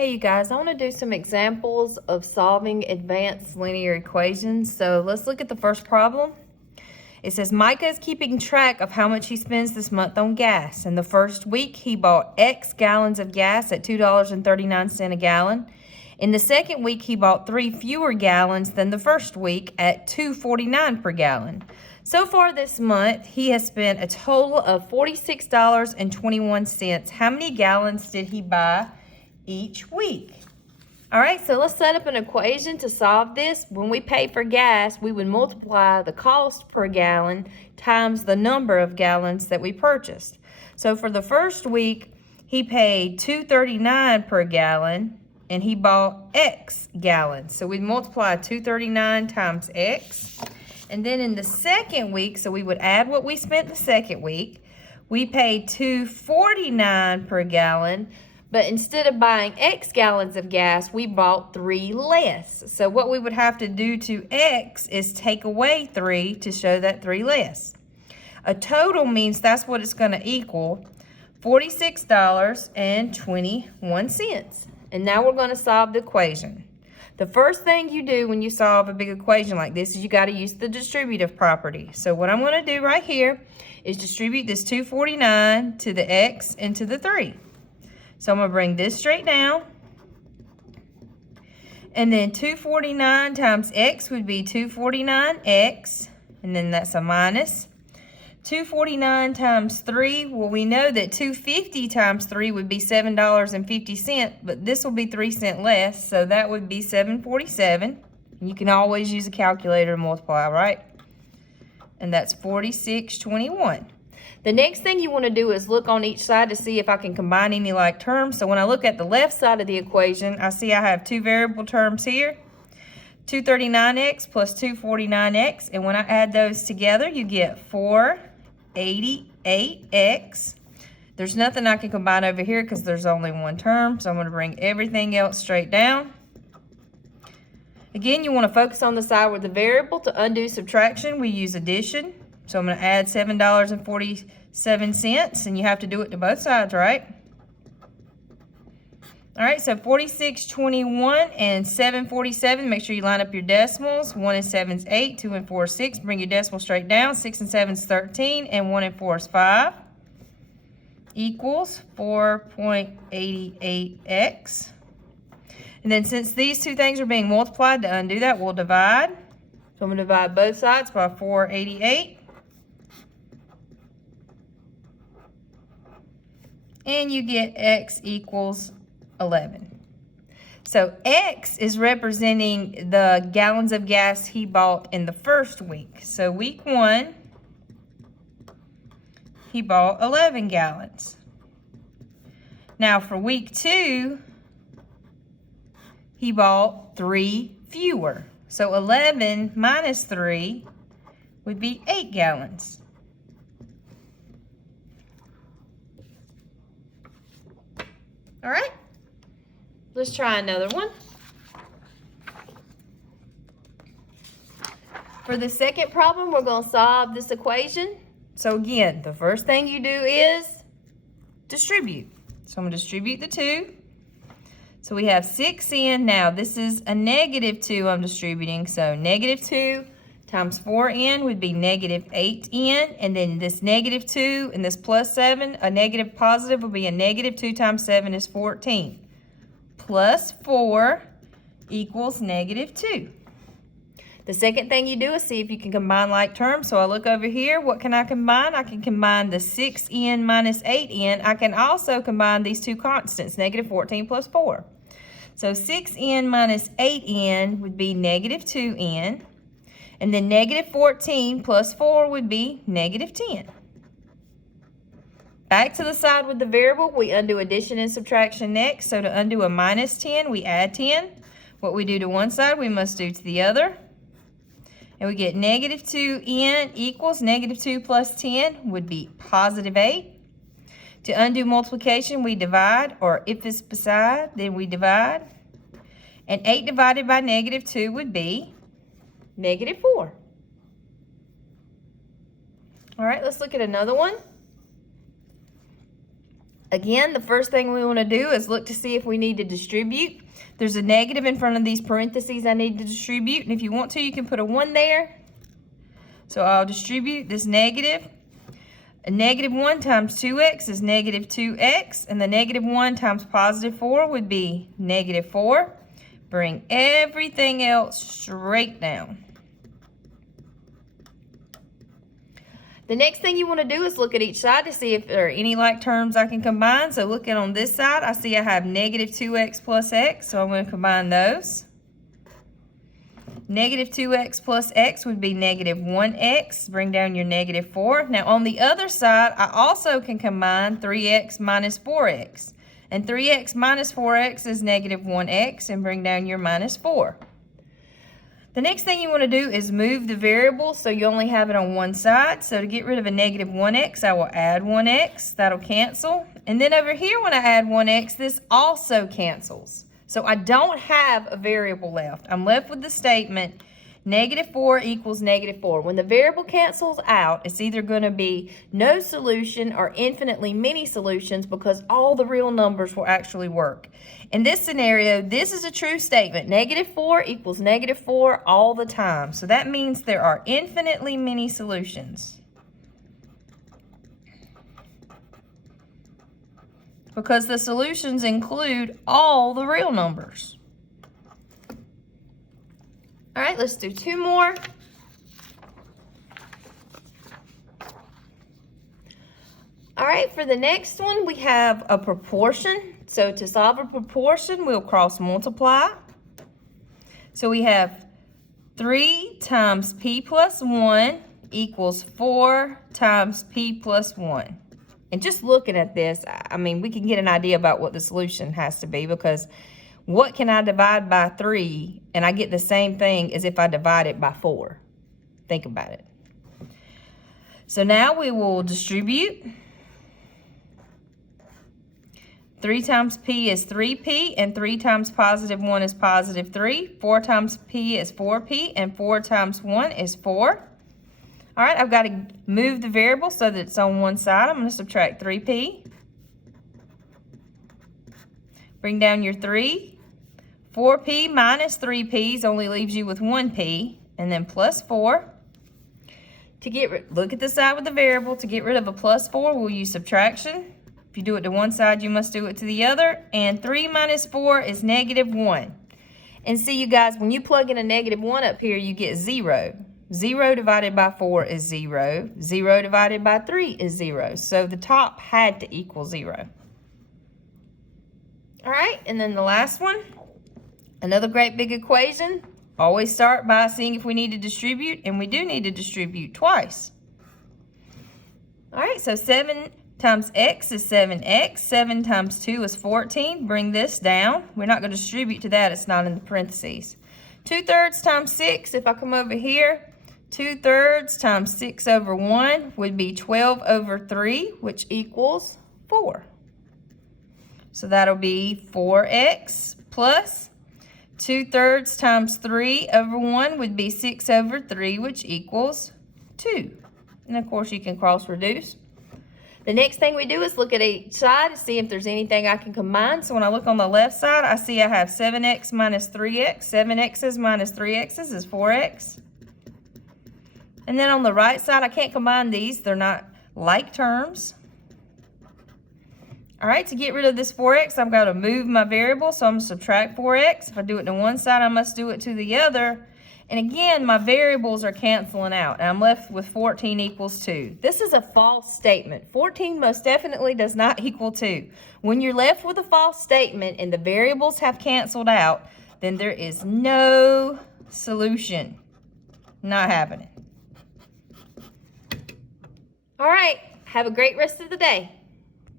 Hey you guys, I want to do some examples of solving advanced linear equations. So let's look at the first problem. It says Micah is keeping track of how much he spends this month on gas. In the first week, he bought X gallons of gas at $2.39 a gallon. In the second week, he bought 3 fewer gallons than the first week at $2.49 per gallon. So far this month, he has spent a total of $46.21. How many gallons did he buy each week? All right, so let's set up an equation to solve this. When we pay for gas, we would multiply the cost per gallon times the number of gallons that we purchased. So for the first week, he paid $2.39 per gallon and he bought X gallons. So we'd multiply $2.39 times X. And then in the second week, so we would add what we spent the second week, we paid $2.49 per gallon. But instead of buying X gallons of gas, we bought 3 less. So what we would have to do to X is take away 3 to show that 3 less. A total means that's what it's going to equal, $46.21. And now we're going to solve the equation. The first thing you do when you solve a big equation like this is you got to use the distributive property. So what I'm going to do right here is distribute this $2.49 to the X and to the 3. So I'm going to bring this straight down. And then 249 times X would be 249X. And then that's a minus. 249 times 3, well, we know that 250 times 3 would be $7.50, but this will be 3 cents less, so that would be $7.47. You can always use a calculator to multiply, right? And that's $46.21. The next thing you want to do is look on each side to see if I can combine any like terms. So when I look at the left side of the equation, I see I have 2 variable terms here, 239x plus 249x. And when I add those together, you get 488x. There's nothing I can combine over here because there's only one term. So I'm going to bring everything else straight down. Again, you want to focus on the side with the variable. To undo subtraction, we use addition. So I'm going to add $7.47, and you have to do it to both sides, right? All right, so 46.21 and 7.47. Make sure you line up your decimals. 1 and 7 is 8, 2 and 4 is 6. Bring your decimal straight down. 6 and 7 is 13, and 1 and 4 is 5. Equals 4.88x. And then since these two things are being multiplied, to undo that, we'll divide. So I'm going to divide both sides by 488. And you get X equals 11. So X is representing the gallons of gas he bought in the first week. So week 1, he bought 11 gallons. Now for week 2, he bought 3 fewer. So 11 minus 3 would be 8 gallons. All right, let's try another one. For the second problem, we're going to solve this equation. So again, the first thing you do is distribute. So I'm going to distribute the 2. So we have 6n. Now this is a negative 2 I'm distributing. So negative 2 times 4n would be negative 8n. And then this negative 2 and this plus 7, a negative positive would be a negative 2 times 7 is 14. Plus 4 equals negative 2. The second thing you do is see if you can combine like terms. So I look over here. What can I combine? I can combine the 6n minus 8n. I can also combine these two constants, negative 14 plus 4. So 6n minus 8n would be negative 2n. And then negative 14 plus 4 would be negative 10. Back to the side with the variable, we undo addition and subtraction next. So to undo a minus 10, we add 10. What we do to one side, we must do to the other. And we get negative 2n equals negative 2 plus 10 would be positive 8. To undo multiplication, we divide, or if it's beside, then we divide. And 8 divided by negative 2 would be negative 4. All right, let's look at another one. Again, the first thing we want to do is look to see if we need to distribute. There's a negative in front of these parentheses I need to distribute, and if you want to, you can put a 1 there. So I'll distribute this negative. A negative 1 times 2x is negative 2x, and the negative 1 times positive 4 would be negative 4. Bring everything else straight down. The next thing you want to do is look at each side to see if there are any like terms I can combine. So looking on this side, I see I have negative 2x plus x, so I'm going to combine those. Negative 2x plus x would be negative 1x. Bring down your negative 4. Now on the other side, I also can combine 3x minus 4x. And 3x minus 4x is negative 1x, and bring down your minus 4. The next thing you want to do is move the variable so you only have it on one side. So to get rid of a negative 1x, I will add 1x. That'll cancel. And then over here when I add 1x, this also cancels. So I don't have a variable left. I'm left with the statement negative 4 equals negative 4. When the variable cancels out, it's either going to be no solution or infinitely many solutions because all the real numbers will actually work. In this scenario, this is a true statement. Negative 4 equals negative 4 all the time. So that means there are infinitely many solutions. Because the solutions include all the real numbers. All right, let's do 2 more. All right, for the next one, we have a proportion. So to solve a proportion, we'll cross multiply. So we have 3 times p plus 1 equals 4 times p plus 1. And just looking at this, I mean, we can get an idea about what the solution has to be, because what can I divide by 3 and I get the same thing as if I divide it by 4? Think about it. So now we will distribute. 3 times p is 3p, and 3 times positive 1 is positive 3. 4 times p is 4p, and 4 times 1 is 4. All right, I've got to move the variable so that it's on one side. I'm going to subtract 3p. Bring down your 3. 4p minus 3p's only leaves you with 1p, and then plus 4. Look at the side with the variable. To get rid of a plus 4, we'll use subtraction. If you do it to one side, you must do it to the other. And 3 minus 4 is negative 1. And see, you guys, when you plug in a negative 1 up here, you get 0. 0 divided by 4 is 0. 0 divided by 3 is 0. So the top had to equal 0. All right, and then the last one, another great big equation. Always start by seeing if we need to distribute, and we do need to distribute twice. All right, so 7 times x is 7x. 7 times 2 is 14. Bring this down. We're not going to distribute to that. It's not in the parentheses. 2/3 times 6, if I come over here, 2/3 times 6 over 1 would be 12 over 3, which equals 4. So that'll be 4x plus 2/3 times 3 over 1 would be 6 over 3, which equals 2. And of course you can cross reduce. The next thing we do is look at each side to see if there's anything I can combine. So when I look on the left side, I see I have 7x minus 3x. 7x's minus 3x's is 4x. And then on the right side, I can't combine these. They're not like terms. All right, to get rid of this 4x, I've got to move my variable. So I'm going to subtract 4x. If I do it to one side, I must do it to the other. And again, my variables are canceling out. And I'm left with 14 equals 2. This is a false statement. 14 most definitely does not equal 2. When you're left with a false statement and the variables have canceled out, then there is no solution. Not happening. All right, have a great rest of the day.